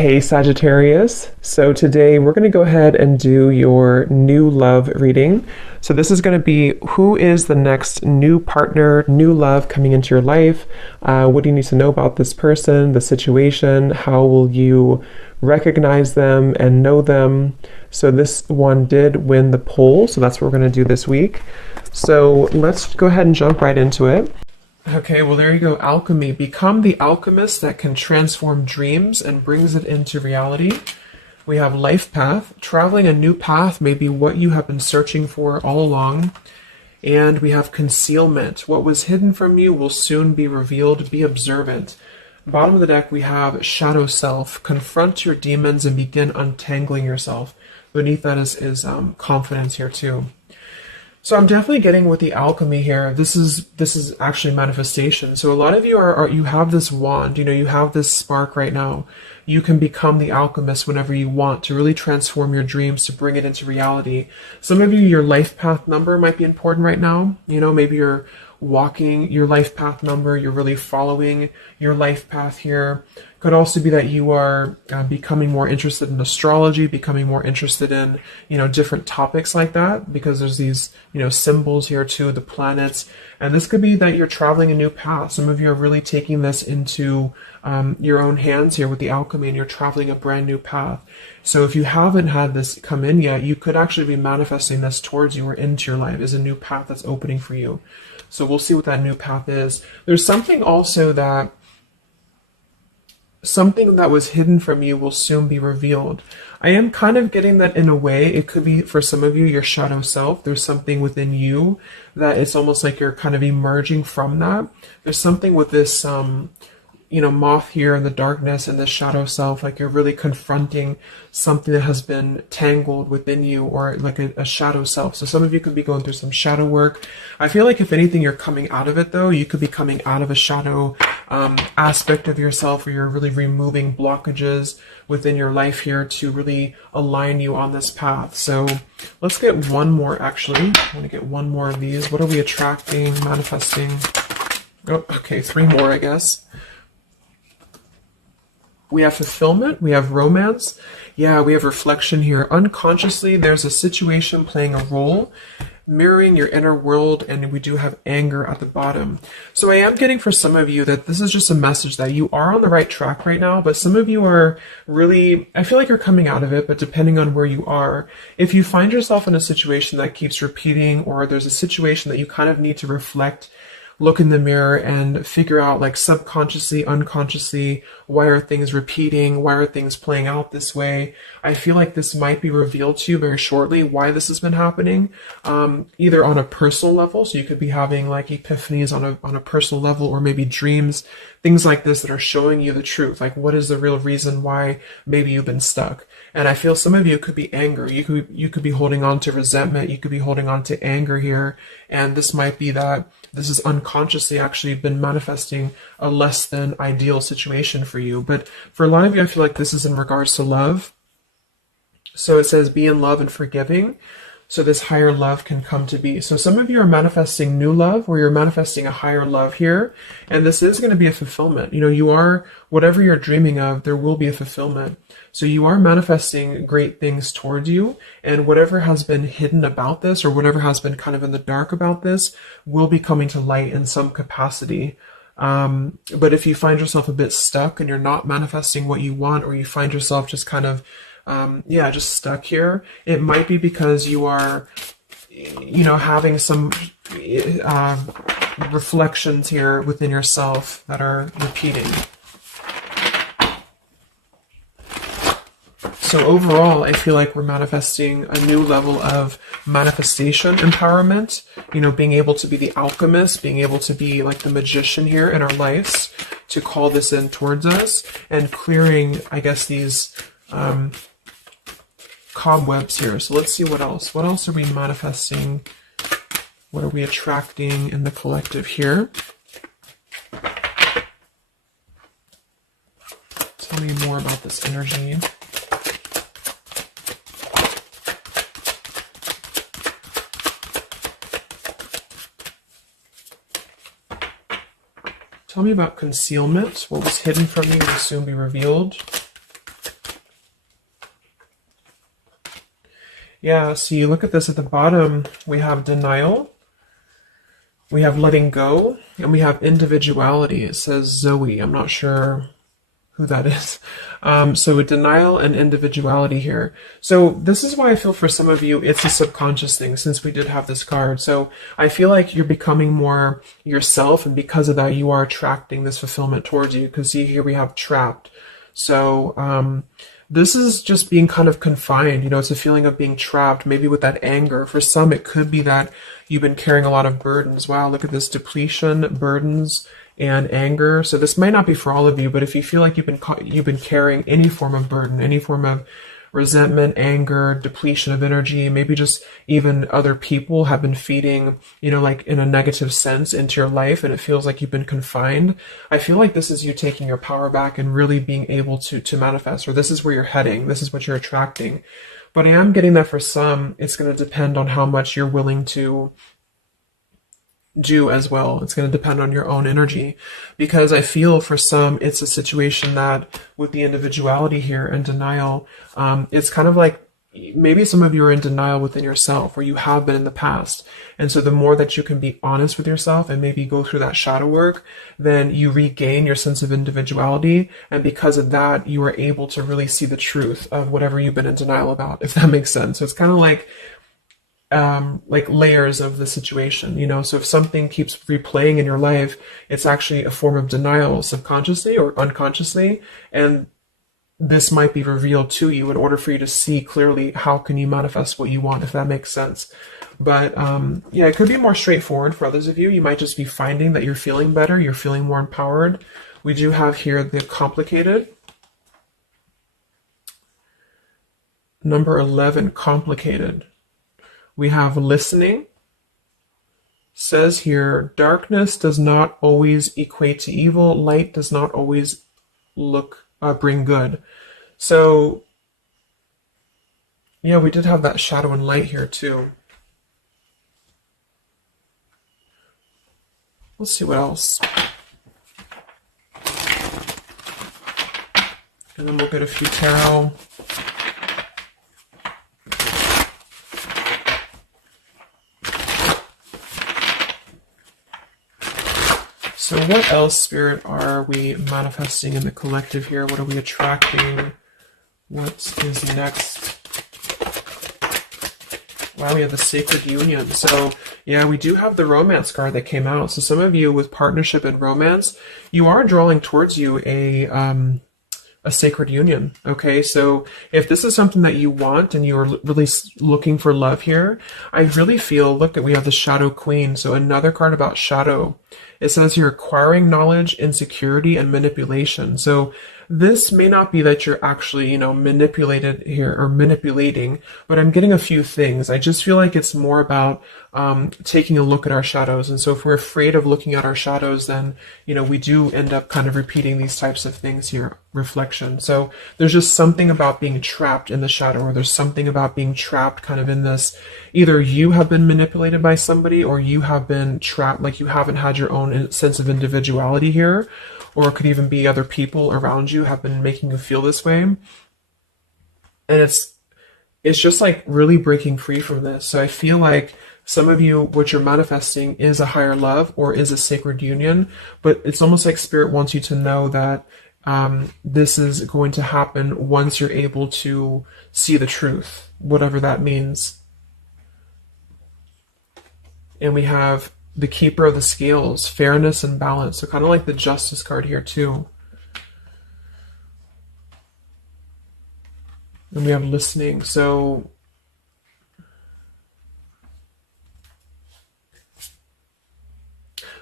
Hey Sagittarius, so today we're going to go ahead and do your new love reading. So this is going to be who is the next new partner, new love coming into your life. What do you need to know about this person, the situation? How will you recognize them and know them? So this one did win the poll, so that's what we're going to do this week. So let's go ahead and jump right into it. Okay, well, there you go. Alchemy. Become the alchemist that can transform dreams and brings it into reality. We have life path. Traveling a new path may be what you have been searching for all along. And we have concealment. What was hidden from you will soon be revealed. Be observant. Bottom of the deck, we have shadow self. Confront your demons and begin untangling yourself. Beneath that is confidence here too. So I'm definitely getting with the alchemy here. This is actually manifestation. So a lot of you you have this wand, you have this spark right now. You can become the alchemist whenever you want to really transform your dreams, to bring it into reality. Some of you, your life path number might be important right now. Maybe you're walking your life path number, you're really following your life path here. Could also be that you are becoming more interested in astrology, becoming more interested in, different topics like that, because there's these, symbols here too, the planets. And this could be that you're traveling a new path. Some of you are really taking this into your own hands here with the alchemy, and you're traveling a brand new path. So if you haven't had this come in yet, you could actually be manifesting this towards you or into your life as a new path that's opening for you. So we'll see what that new path is. There's something also that something that was hidden from you will soon be revealed. I am kind of getting that in a way. It could be for some of you, your shadow self. There's something within you that it's almost like you're kind of emerging from that. There's something with this, moth here in the darkness and the shadow self, like you're really confronting something that has been tangled within you, or like a shadow self. So some of you could be going through some shadow work. I feel like if anything, you're coming out of it though. You could be coming out of a shadow aspect of yourself, where you're really removing blockages within your life here to really align you on this path. So let's get one more actually. I want to get one more of these. What are we attracting, manifesting? Oh, okay, 3 more, I guess. We have fulfillment, we have romance, yeah, we have reflection here. Unconsciously, there's a situation playing a role, mirroring your inner world, and we do have anger at the bottom. So I am getting for some of you that this is just a message that you are on the right track right now, but some of you are really, I feel like you're coming out of it, but depending on where you are, if you find yourself in a situation that keeps repeating, or there's a situation that you kind of need to reflect, look in the mirror and figure out, like, subconsciously, unconsciously, why are things repeating? Why are things playing out this way? I feel like this might be revealed to you very shortly, why this has been happening, either on a personal level. So you could be having like epiphanies on a personal level, or maybe dreams, things like this that are showing you the truth. Like, what is the real reason why maybe you've been stuck? And I feel some of you could be anger. You could be holding on to resentment. You could be holding on to anger here. And this might be that this is unconsciously actually been manifesting a less than ideal situation for you. But for a lot of you, I feel like this is in regards to love. So it says be in love and forgiving, so this higher love can come to be. So some of you are manifesting new love, or you're manifesting a higher love here. And this is going to be a fulfillment. You are, whatever you're dreaming of, there will be a fulfillment. So you are manifesting great things towards you, and whatever has been hidden about this, or whatever has been kind of in the dark about this, will be coming to light in some capacity. But if you find yourself a bit stuck and you're not manifesting what you want, or you find yourself just kind of just stuck here, it might be because you are, having some reflections here within yourself that are repeating. So overall, I feel like we're manifesting a new level of manifestation empowerment, being able to be the alchemist, being able to be like the magician here in our lives, to call this in towards us, and clearing, I guess, these cobwebs here. So let's see what else. What else are we manifesting? What are we attracting in the collective here? Tell me more about this energy. Tell me about concealment. What was hidden from you will soon be revealed. Yeah, so you look at this at the bottom, we have denial, we have letting go, and we have individuality. It says Zoe. I'm not sure who that is. So denial and individuality here. So this is why I feel for some of you, it's a subconscious thing since we did have this card. So I feel like you're becoming more yourself, and because of that, you are attracting this fulfillment towards you. Because see, here we have trapped. So this is just being kind of confined. You know, it's a feeling of being trapped, maybe with that anger. For some, it could be that you've been carrying a lot of burdens. Wow, look at this depletion, burdens, and anger. So this might not be for all of you, but if you feel like you've been carrying any form of burden, any form of resentment, anger, depletion of energy, maybe just even other people have been feeding, you know, like in a negative sense into your life, and it feels like you've been confined. I feel like this is you taking your power back and really being able to manifest, or this is where you're heading. This is what you're attracting. But I am getting that for some, it's going to depend on how much you're willing to do as well. It's going to depend on your own energy, because I feel for some it's a situation that with the individuality here and denial, it's kind of like maybe some of you are in denial within yourself, or you have been in the past. And so the more that you can be honest with yourself and maybe go through that shadow work, then you regain your sense of individuality. And because of that, you are able to really see the truth of whatever you've been in denial about, if that makes sense. So it's kind of like layers of the situation, you know. So if something keeps replaying in your life, it's actually a form of denial subconsciously or unconsciously, and this might be revealed to you in order for you to see clearly how can you manifest what you want, if that makes sense. But yeah, it could be more straightforward for others of you. You might just be finding that you're feeling better, you're feeling more empowered. We do have here the complicated. Number 11, complicated. We have listening. Says here, darkness does not always equate to evil. Light does not always bring good. So, yeah, we did have that shadow and light here too. Let's see what else. And then we'll get a few tarot. So what else, Spirit, are we manifesting in the collective here? What are we attracting? What is next? Wow, we have the Sacred Union. So yeah, we do have the romance card that came out. So some of you with partnership and romance, you are drawing towards you a sacred union. Okay, so if this is something that you want and you're really looking for love here, I really feel, look, we have the Shadow Queen. So another card about shadow. It says you're acquiring knowledge, insecurity, and manipulation. So this may not be that you're actually, you know, manipulated here or manipulating, but I'm getting a few things. I just feel like it's more about taking a look at our shadows. And so if we're afraid of looking at our shadows, then, you know, we do end up kind of repeating these types of things here, reflection. So there's just something about being trapped in the shadow, or there's something about being trapped kind of in this, either you have been manipulated by somebody, or you have been trapped, like you haven't had your own sense of individuality here, or it could even be other people around you have been making you feel this way. And it's just like really breaking free from this. So I feel like some of you, what you're manifesting is a higher love or is a sacred union, but it's almost like Spirit wants you to know that this is going to happen once you're able to see the truth, whatever that means. And we have the Keeper of the Scales, fairness and balance. So kind of like the Justice card here too. And we have listening. So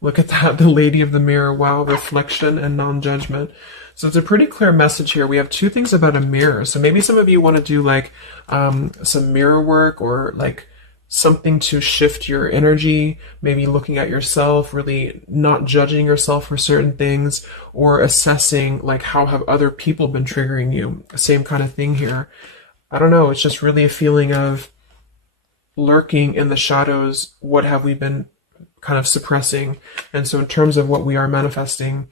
look at that, the Lady of the Mirror. Wow, reflection and non-judgment. So it's a pretty clear message here. We have two things about a mirror. So maybe some of you want to do like some mirror work, or like something to shift your energy, maybe looking at yourself, really not judging yourself for certain things, or assessing like how have other people been triggering you. Same kind of thing here. I don't know, it's just really a feeling of lurking in the shadows. What have we been kind of suppressing? And so in terms of what we are manifesting,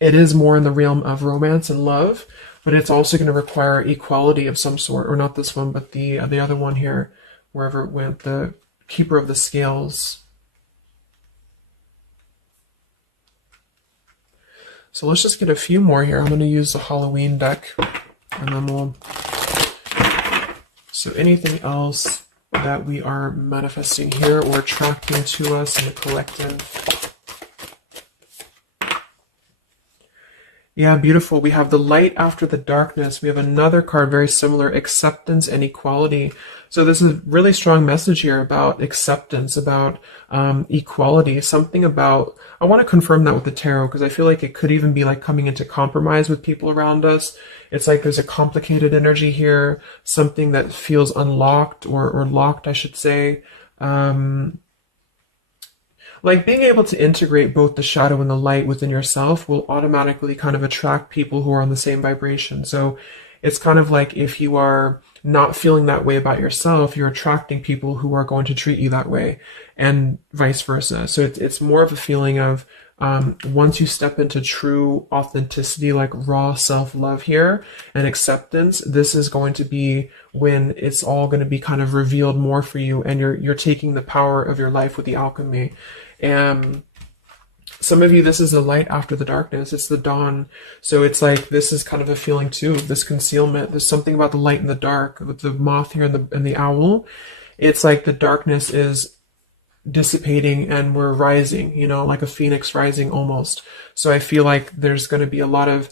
it is more in the realm of romance and love. but it's also going to require equality of some sort, or not this one, but the other one here, wherever it went, the keeper of the scales. So let's just get a few more here. I'm going to use the Halloween deck, and then we'll... So anything else that we are manifesting here or attracting to us in the collective? Yeah, beautiful. We have the light after the darkness. We have another card very similar, acceptance and equality. So this is a really strong message here about acceptance, about equality, something about, I want to confirm that with the tarot, because I feel like it could even be like coming into compromise with people around us. It's like there's a complicated energy here, something that feels unlocked or locked, I should say. Like being able to integrate both the shadow and the light within yourself will automatically kind of attract people who are on the same vibration. So it's kind of like if you are not feeling that way about yourself, you're attracting people who are going to treat you that way, and vice versa. So it's more of a feeling of once you step into true authenticity, like raw self-love here and acceptance, this is going to be when it's all going to be kind of revealed more for you, and you're taking the power of your life with the alchemy. And some of you, this is the light after the darkness. It's the dawn. So it's like, this is kind of a feeling too, this concealment. There's something about the light and the dark with the moth here and the owl. It's like the darkness is dissipating and we're rising, you know, like a phoenix rising almost. So I feel like there's going to be a lot of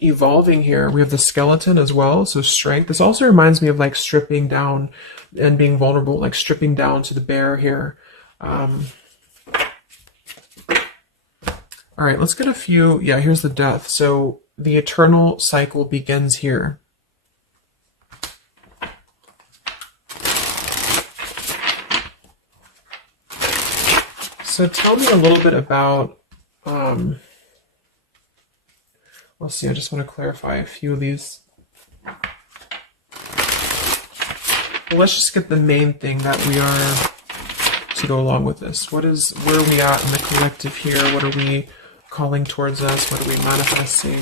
evolving here. We have the skeleton as well. So strength. This also reminds me of like stripping down and being vulnerable, like stripping down to the bare here. All right, let's get a few. Yeah, here's the death. So the eternal cycle begins here. So tell me a little bit about, let's see, I just want to clarify a few of these. Well, let's just get the main thing that we are to go along with this. Where are we at in the collective here? What are we calling towards us? What are we manifesting?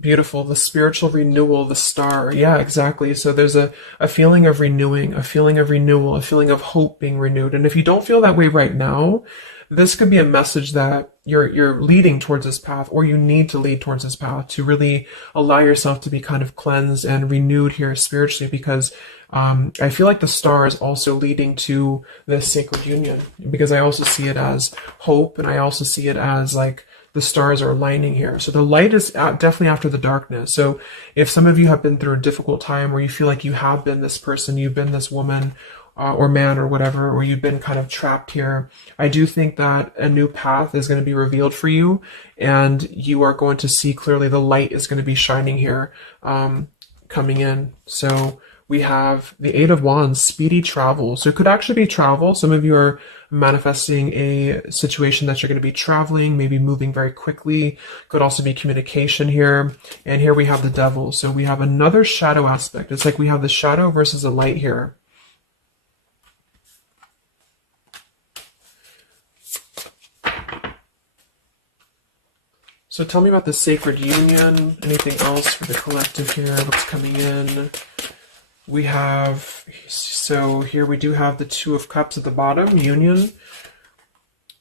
Beautiful. The spiritual renewal, the star. Yeah, exactly. So there's a feeling of renewing, a feeling of renewal, a feeling of hope being renewed. And if you don't feel that way right now, this could be a message that you're leading towards this path, or you need to lead towards this path to really allow yourself to be kind of cleansed and renewed here spiritually, because I feel like the star is also leading to this sacred union, because I also see it as hope, and I also see it as like the stars are aligning here. So the light is definitely after the darkness. So if some of you have been through a difficult time where you feel like you have been this person, you've been this woman, or man or whatever, or you've been kind of trapped here, I do think that a new path is going to be revealed for you, and you are going to see clearly the light is going to be shining here, coming in. So we have the Eight of Wands, speedy travel. So it could actually be travel. Some of you are manifesting a situation that you're going to be traveling, maybe moving very quickly. Could also be communication here. And here we have the Devil. So we have another shadow aspect. It's like we have the shadow versus the light here. So tell me about the sacred union. Anything else for the collective here? What's coming in? We have, so here we do have the Two of Cups at the bottom, union.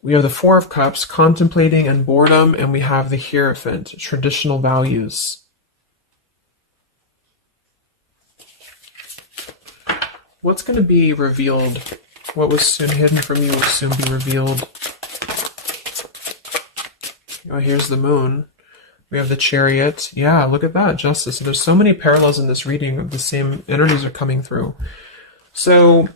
We have the Four of Cups, contemplating and boredom, and we have the Hierophant, traditional values. What's going to be revealed? What was soon hidden from you will soon be revealed. Oh, here's the Moon. We have the Chariot. Yeah, look at that, Justice. So there's so many parallels in this reading of the same energies are coming through. So,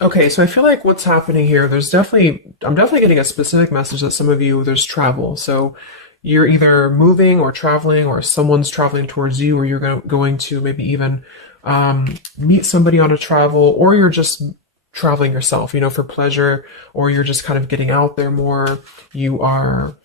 okay, so I feel like what's happening here, I'm definitely getting a specific message that some of you, there's travel. So you're either moving or traveling, or someone's traveling towards you, or you're going to maybe even meet somebody on a travel, or you're just traveling yourself, you know, for pleasure, or you're just kind of getting out there more. You are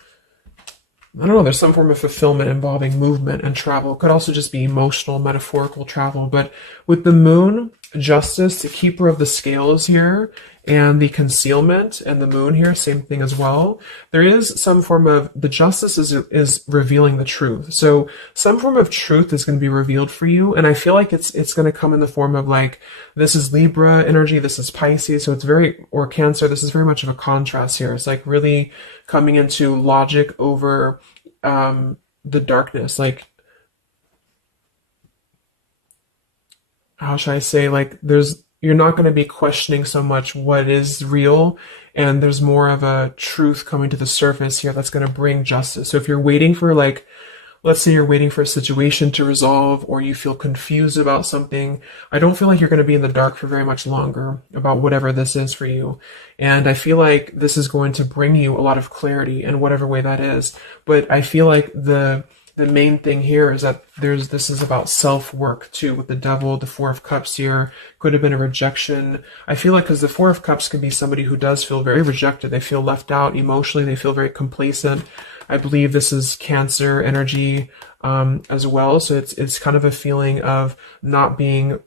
I don't know, there's some form of fulfillment involving movement and travel. It could also just be emotional, metaphorical travel. But with the moon, justice, the keeper of the scales here, and the concealment and the moon here, same thing as well. There is some form of, the justice is revealing the truth. So some form of truth is going to be revealed for you. And I feel like it's going to come in the form of like, this is Libra energy, this is Pisces. So it's very, or Cancer, this is very much of a contrast here. It's like really coming into logic over the darkness. Like, how should I say, like you're not going to be questioning so much what is real, and there's more of a truth coming to the surface here that's going to bring justice. So if you're waiting for, like, let's say you're waiting for a situation to resolve, or you feel confused about something, I don't feel like you're going to be in the dark for very much longer about whatever this is for you. And I feel like this is going to bring you a lot of clarity in whatever way that is. But I feel like the main thing here is that this is about self-work too, with the Devil, the Four of Cups here, could have been a rejection. I feel like, because the Four of Cups can be somebody who does feel very rejected. They feel left out emotionally. They feel very complacent. I believe this is Cancer energy as well. So it's kind of a feeling of not being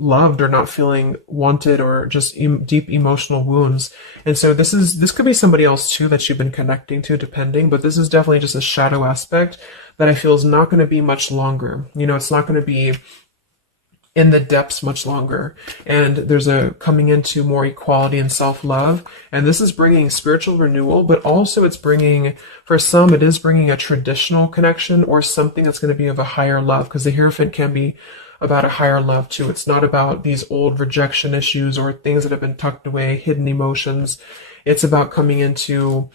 loved or not feeling wanted, or just deep emotional wounds. And so this could be somebody else too that you've been connecting to, depending, but this is definitely just a shadow aspect that I feel is not going to be much longer. You know, it's not going to be in the depths much longer. And there's a coming into more equality and self-love. And this is bringing spiritual renewal, but also it's bringing, for some, it is bringing a traditional connection or something that's going to be of a higher love, because the Hierophant can be about a higher love too. It's not about these old rejection issues or things that have been tucked away, hidden emotions. It's about coming into,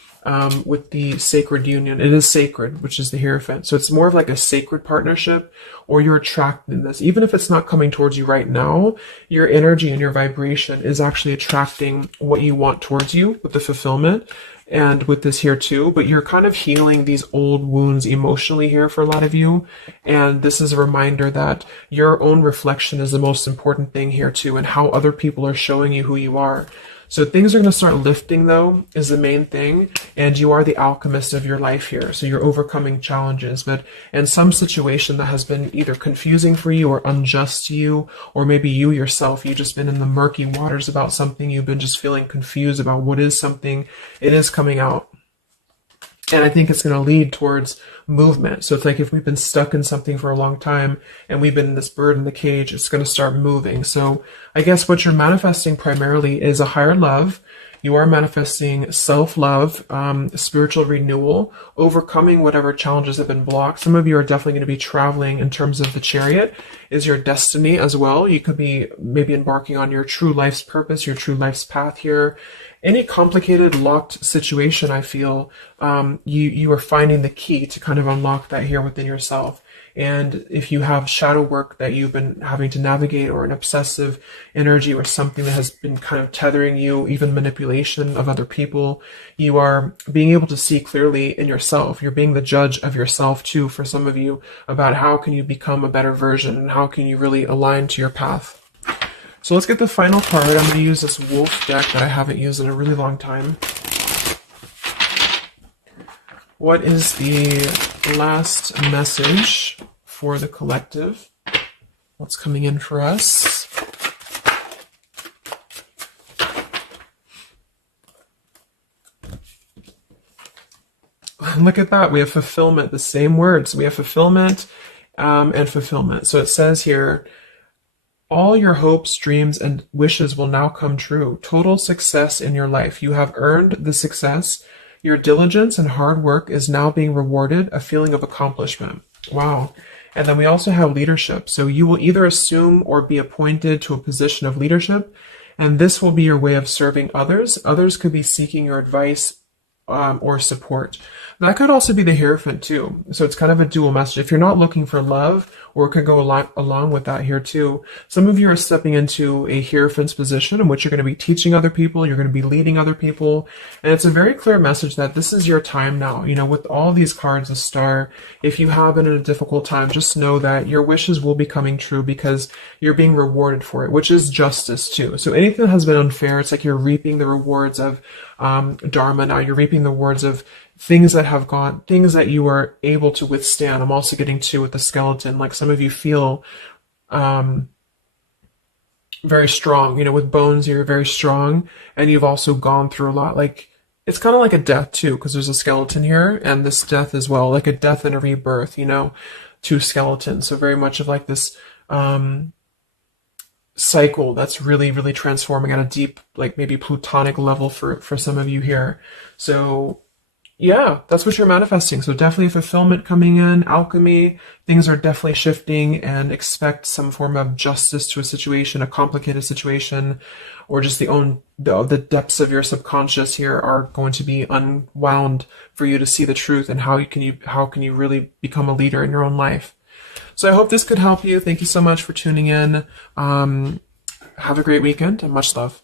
with the sacred union. It is sacred, which is the Hierophant. So it's more of like a sacred partnership, or you're attracting this. Even if it's not coming towards you right now, your energy and your vibration is actually attracting what you want towards you with the fulfillment. And with this here too, but you're kind of healing these old wounds emotionally here for a lot of you. And this is a reminder that your own reflection is the most important thing here too, and how other people are showing you who you are. So things are going to start lifting, though, is the main thing. And you are the alchemist of your life here. So you're overcoming challenges. But in some situation that has been either confusing for you or unjust to you, or maybe you yourself, you've just been in the murky waters about something. You've been just feeling confused about what is something. It is coming out. And I think it's going to lead towards movement. So it's like if we've been stuck in something for a long time and we've been in this bird in the cage, it's going to start moving. So I guess what you're manifesting primarily is a higher love. You are manifesting self-love, spiritual renewal, overcoming whatever challenges have been blocked. Some of you are definitely going to be traveling in terms of the Chariot is your destiny as well. You could be maybe embarking on your true life's purpose, your true life's path here. Any complicated, locked situation, I feel, you are finding the key to kind of unlock that here within yourself. And if you have shadow work that you've been having to navigate, or an obsessive energy, or something that has been kind of tethering you, even manipulation of other people, you are being able to see clearly in yourself. You're being the judge of yourself too, for some of you, about how can you become a better version, and how can you really align to your path. So let's get the final card. I'm going to use this wolf deck that I haven't used in a really long time. What is the last message for the collective? What's coming in for us? Look at that. We have fulfillment, the same words. We have fulfillment and fulfillment. So it says here, all your hopes, dreams, and wishes will now come true. Total success in your life. You have earned the success. Your diligence and hard work is now being rewarded, a feeling of accomplishment. Wow. And then we also have leadership. So you will either assume or be appointed to a position of leadership, and this will be your way of serving others. Others could be seeking your advice or support. That could also be the Hierophant too. So it's kind of a dual message. If you're not looking for love, or it could go along with that here too. Some of you are stepping into a Hierophant's position in which you're going to be teaching other people, you're going to be leading other people. And it's a very clear message that this is your time now. You know, with all these cards, the Star, if you have been in a difficult time, just know that your wishes will be coming true because you're being rewarded for it, which is justice too. So anything that has been unfair, it's like you're reaping the rewards of Dharma now. You're reaping the rewards of things that you were able to withstand. I'm also getting to with the skeleton, like some of you feel very strong, with bones, you're very strong, and you've also gone through a lot. Like, it's kind of like a death too, because there's a skeleton here, and this death as well, like a death and a rebirth, two skeletons. So very much of like this cycle that's really, really transforming at a deep, like maybe plutonic level for some of you here. So yeah, that's what you're manifesting. So definitely fulfillment coming in, alchemy, things are definitely shifting, and expect some form of justice to a situation, a complicated situation, or just the depths of your subconscious here are going to be unwound for you to see the truth, and how can you really become a leader in your own life. So I hope this could help you. Thank you so much for tuning in. Have a great weekend and much love.